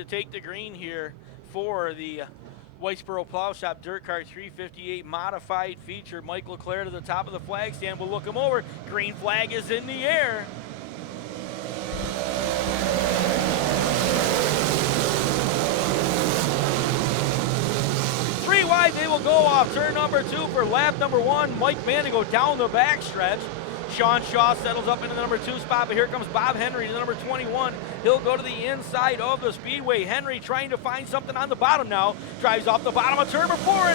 to take the green here for the Whitesboro Plow Shop Dirt Car 358 modified feature. Mike LeClaire to the top of the flag stand. We'll look him over. Green flag is in the air. Three wide, they will go off turn number 2 for lap number 1. Mike Manigo down the backstretch. Sean Shaw settles up into the number 2 spot, but here comes Bob Henry, the number 21. He'll go to the inside of the Speedway. Henry trying to find something on the bottom now. Drives off the bottom of turn number 4.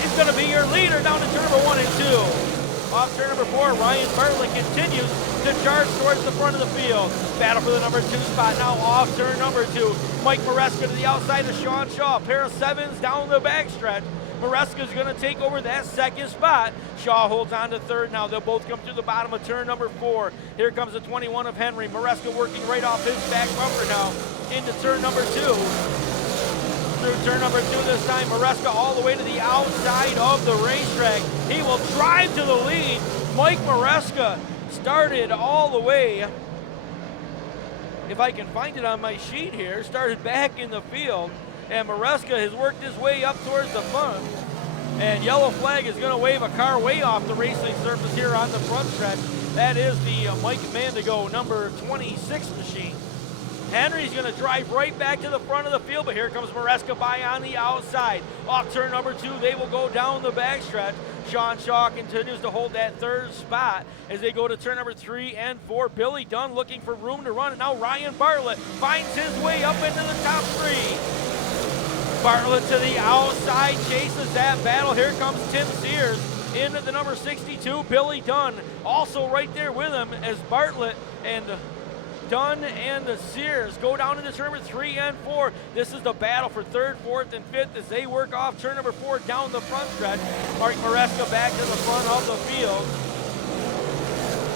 He's going to be your leader down to turn number 1 and 2. Off turn number 4, Ryan Bartlett continues to charge towards the front of the field. Battle for the number 2 spot now off turn number 2. Mike Maresca to the outside of Sean Shaw. Pair of 7s down the backstretch. Maresca's going to take over that second spot. Shaw holds on to third now. They'll both come through the bottom of turn number 4. Here comes the 21 of Henry. Maresca working right off his back bumper now into turn number 2. Through turn number 2 this time. Maresca all the way to the outside of the racetrack. He will drive to the lead. Mike Maresca started all the way, if I can find it on my sheet here, started back in the field. And Maresca has worked his way up towards the front. And yellow flag is going to wave a car way off the racing surface here on the front stretch. That is the Mike Mandigo number 26 machine. Henry's going to drive right back to the front of the field, but here comes Maresca by on the outside. Off turn number 2, they will go down the backstretch. Sean Shaw continues to hold that third spot as they go to turn number 3 and 4. Billy Dunn looking for room to run, and now Ryan Bartlett finds his way up into the top 3. Bartlett to the outside, chases that battle. Here comes Tim Sears into the number 62. Billy Dunn also right there with him as Bartlett and Dunn and the Sears go down into turn number 3 and 4. This is the battle for 3rd, 4th, and 5th as they work off turn number 4 down the front stretch. Mark Maresca back to the front of the field.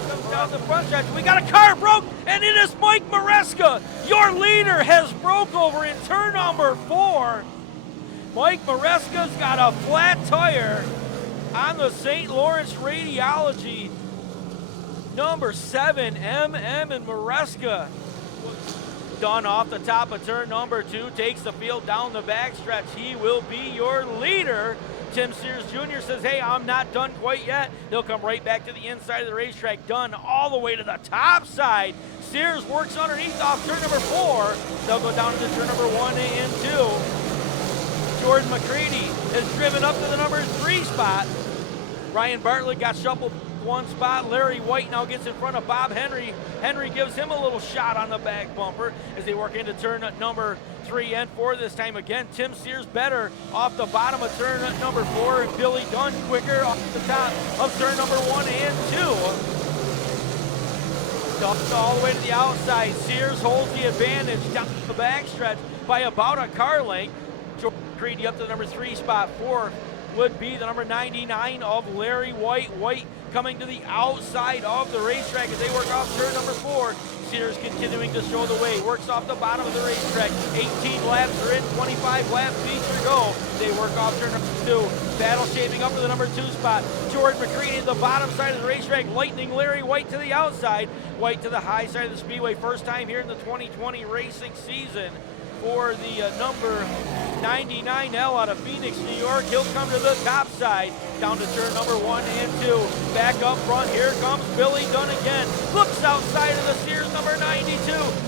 Comes down the front stretch. We got a car broke, and it is Mike Maresca. Your leader has broke over in turn number 4. Mike Maresca's got a flat tire on the St. Lawrence Radiology number 7, MM and Maresca. Done off the top of turn number 2, takes the field down the backstretch. He will be your leader. Tim Sears Jr. says, hey, I'm not done quite yet. He'll come right back to the inside of the racetrack, Dunn all the way to the top side. Sears works underneath off turn number 4. They'll go down to turn number 1 and 2. Jordan McCready has driven up to the number 3 spot. Ryan Bartlett got shuffled 1 spot. Larry White now gets in front of Bob Henry. Henry gives him a little shot on the back bumper as they work into turn number 3 and 4 this time again. Tim Sears better off the bottom of turn number 4, and Billy Dunn quicker off the top of turn number 1 and 2. Dumped all the way to the outside. Sears holds the advantage down the backstretch by about a car length. Jordan McCready up to the number 3 spot. 4 would be the number 99 of Larry White. White coming to the outside of the racetrack as they work off turn number 4. Sears continuing to show the way. Works off the bottom of the racetrack. 18 laps are in, 25 laps each to go. They work off turn number 2. Battle shaping up to the number 2 spot. Jordan McCready to the bottom side of the racetrack. Lightning Larry White to the outside. White to the high side of the Speedway. First time here in the 2020 racing season for the number 99L out of Phoenix, New York. He'll come to the top side, down to turn number 1 and 2. Back up front, here comes Billy Dunn again. Looks outside of the Sears number 92.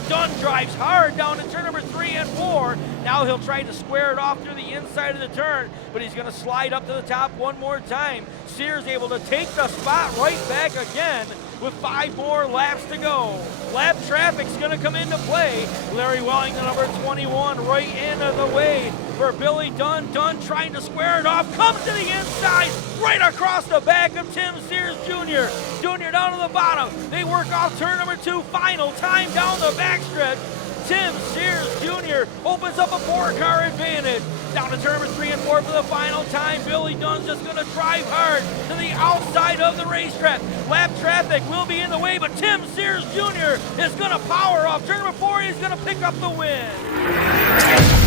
Dunn drives hard down to turn number 3 and 4. Now he'll try to square it off through the inside of the turn, but he's going to slide up to the top one more time. Sears able to take the spot right back again with 5 more laps to go. Lap traffic's going to come into play. Larry Wellington, number 21, right into the way for Billy Dunn. Dunn trying to square it off, comes to the inside, right across the back of Tim Sears Jr. Jr. down to the bottom. They work off turn number 2, final time down the backstretch. Tim Sears Jr. opens up a 4-car advantage. Down to turn number 3 and 4 for the final time. Billy Dunn's just going to drive hard to the outside of the racetrack. Lap traffic will be in the way, but Tim Sears Jr. is going to power off turn number 4. He's going to pick up the win.